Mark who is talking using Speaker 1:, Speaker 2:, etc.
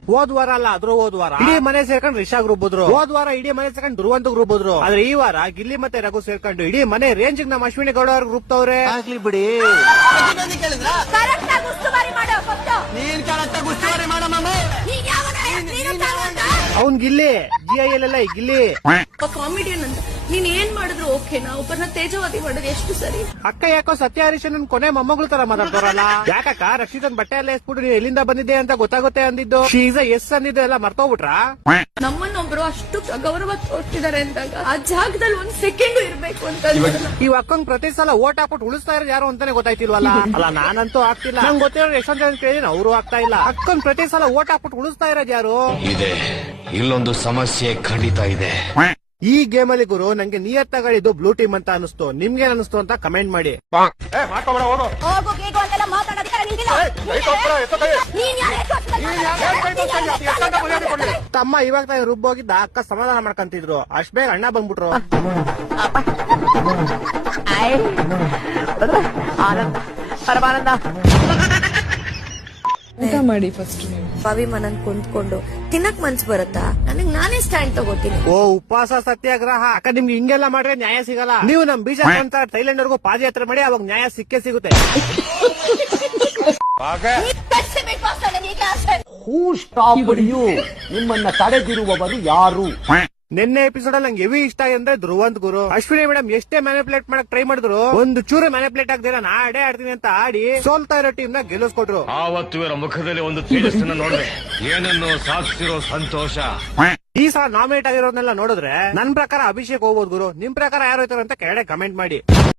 Speaker 1: ಹೋದ್ವಾರ ಅಲ್ಲ ಅದ್ರ ಹೋದ್ವಾರ ಇಡೀ ಮನೆ ಸೇರ್ಕೊಂಡು ರಿಷಾ ಗ್ರೂಪ್ ಹೋದ್ರು. ಹೋದ್ವಾರ ಇಡೀ ಮನೆ ಸೇರ್ಕೊಂಡು ದುರ್ವಂತ ಗ್ರೂಪ್ ಹೋದ್ರು. ಆದ್ರೆ ಈ ವಾರ ಗಿಲ್ಲಿ ಮತ್ತೆ ರಘು ಸೇರ್ಕೊಂಡು ಇಡೀ ಮನೆ ರೇಂಜ್ ನಮ್ಮ ಅಶ್ವಿನಿ ಗೌಡ ಅವ್ರ ಗ್ರೂಪ್ ತವ್ರೆ.
Speaker 2: ಆಗ್ಲಿ ಬಿಡಿ.
Speaker 1: ಅವ್ನ್ ಗಿಲ್ಲಿ GIL ಎಲ್ಲ ಗಿಲ್ಲಿ
Speaker 3: ಕಾಮಿಡಿಯನ್ ಅಂತ ನೀನ್ ಏನ್ ಮಾಡಿದ್ರು ಓಕೆನಾ? ಒಬ್ಬರನ್ನ ತೇಜವಾದಿ ಮಾಡೋದು ಎಷ್ಟು ಸರಿ?
Speaker 1: ಅಕ್ಕ ಯಾಕೋ ಸತ್ಯ ಹರೀಶನ್ ಕೊನೆ ಮೊಮ್ಮಗಳು ತರ ಮಾತಾಡ್ತಾರಲ್ಲ. ಯಾಕಕ್ಕ ರಕ್ಷಿತನ್ ಬಟ್ಟೆ ಎಲ್ಲ ಎಸ್ಬಿಟ್ಟು ನೀನ್ ಎಲ್ಲಿಂದ ಬಂದಿದ್ದೆ ಅಂತ ಗೊತ್ತಾಗುತ್ತೆ ಅಂದಿದ್ದು. ಶೀಸ್ ಎಸ್ ಅಂದಿದ್ದು ಎಲ್ಲ ಮರ್ತೋಗ್ಬಿಟ್ರ.
Speaker 3: ನಮ್ಮನ್ನೊಬ್ರು ಅಷ್ಟು ಗೌರವ ತೋರ್ತಿದ್ದಾರೆ ಅಂದಾಗ ಆ ಜಾಗದಲ್ಲಿ ಒಂದ್ ಸೆಕೆಂಡ್ ಇರ್ಬೇಕು ಅಂತ.
Speaker 1: ಈ ಅಕ್ಕಂಗ್ ಪ್ರತಿ ಸಲ ಓಟ್ ಹಾಕ್ಬಿಟ್ಟು ಉಳಿಸ್ತಾ ಇರೋದು ಯಾರು ಅಂತಾನೆ ಗೊತ್ತಾಯ್ತಿಲ್ವಲ್ಲ. ಅಲ್ಲ ನಾನಂತೂ ಆಗ್ತಿಲ್ಲ. ನಂಗೆ ಗೊತ್ತಿರೋ ಎಷ್ಟೊಂದ್ ಜನ ಕೇಳಿದೀನಿ ಅವರು ಆಗ್ತಾ ಇಲ್ಲ. ಅಕ್ಕನ್ ಪ್ರತಿ ಸಲ ಓಟ್ ಹಾಕ್ಬಿಟ್ಟು ಉಳಿಸ್ತಾ ಇರೋದು ಯಾರು?
Speaker 4: ಇದೆ ಇಲ್ಲೊಂದು ಸಮಸ್ಯೆ ಖಂಡಿತ ಇದೆ.
Speaker 1: ಈ ಗೇಮ್ ಅಲ್ಲಿ ಗುರು ನಂಗೆ ನಿಯತ್ ತಗಳಿದ್ದು ಬ್ಲೂ ಟೀಮ್ ಅಂತ ಅನಿಸ್ತು. ನಿಮ್ಗೆ ಅನಿಸ್ತು ಅಂತ ಕಮೆಂಟ್ ಮಾಡಿ. ತಮ್ಮ ಇವಾಗ ತಾಯಿ ರುಬ್ಬೋಗಿದ್ದ ಅಕ್ಕ ಸಮಾಧಾನ ಮಾಡ್ಕಂತಿದ್ರು. ಅಷ್ಟ್ ಬೇಗ ಅಣ್ಣ ಬಂದ್ಬಿಟ್ರು.
Speaker 5: ಊಟ ಮಾಡಿ ಫಸ್ಟ್ ನೀವು.
Speaker 3: ಅಭಿಮಾನನ್ ಕೊಂಡ್ಕೊಂಡು ತಿನ್ನಕ್ ಮನ್ಸ್ ಬರುತ್ತಾ? ನನಗ್ ನಾನೇ ಸ್ಟ್ಯಾಂಡ್ ತಗೋತೀನಿ.
Speaker 1: ಓ ಉಪವಾಸ ಸತ್ಯಾಗ್ರಹ ಅಕ್ಕ ನಿಮ್ಗೆ ಹಿಂಗೆಲ್ಲ ಮಾಡ್ರೆ ನ್ಯಾಯ ಸಿಗಲ್ಲ. ನೀವು ನಮ್ ಬೀಜ ಅಂತ ಥೈಲ್ಯಾಂಡ್ ವರ್ಗೂ ಪಾದಯಾತ್ರೆ ಮಾಡಿ ಅವಾಗ ನ್ಯಾಯ ಸಿಕ್ಕೇ ಸಿಗುತ್ತೆ.
Speaker 2: ನಿಮ್ಮನ್ನ ತಡೆದಿರುವವರು ಯಾರು?
Speaker 1: ನಿನ್ನೆ ಎಪಿಸೋಡ್ ಅಲ್ಲಿ ನಂಗೆ ಹೆವಿ ಇಷ್ಟ ಅಂದ್ರೆ ಧ್ರುವಂತ್ ಗುರು. ಅಶ್ವಿನಿ ಮೇಡಮ್ ಎಷ್ಟೇ ಮ್ಯಾನಿಪುಲೇಟ್ ಮಾಡಕ್ ಟ್ರೈ ಮಾಡಿದ್ರು ಒಂದು ಚೂರು ಮ್ಯಾನಿಪುಲೇಟ್ ಆಗದಿಲ್ಲ ನಾ ಆಡ್ತೀನಿ ಅಂತ ಆಡಿ ಸೋಲ್ತಾ ಇರೋ ಟೀಮ್ ನ ಗೆಲ್ಲಿಸ್ಕೊಟ್ರು.
Speaker 4: ಆವತ್ತು ಇವರ ಮುಖದಲ್ಲಿ ಒಂದು ತೇಜಸ್ಸನ್ನ ನೋಡಿದೆ. ಏನನ್ನು ಸಾಧಿಸಿರೋ ಸಂತೋಷ.
Speaker 1: ಈ ಸಲ ನಾಮಿನೇಟ್ ಆಗಿರೋದನ್ನೆಲ್ಲ ನೋಡಿದ್ರೆ ನನ್ ಪ್ರಕಾರ ಅಭಿಷೇಕ್ ಹೋಗ್ಬೋದು ಗುರು. ನಿಮ್ ಪ್ರಕಾರ ಯಾರು ಹೋಯ್ತಾರ ಅಂತ ಕೆಳಗಡೆ ಕಮೆಂಟ್ ಮಾಡಿ.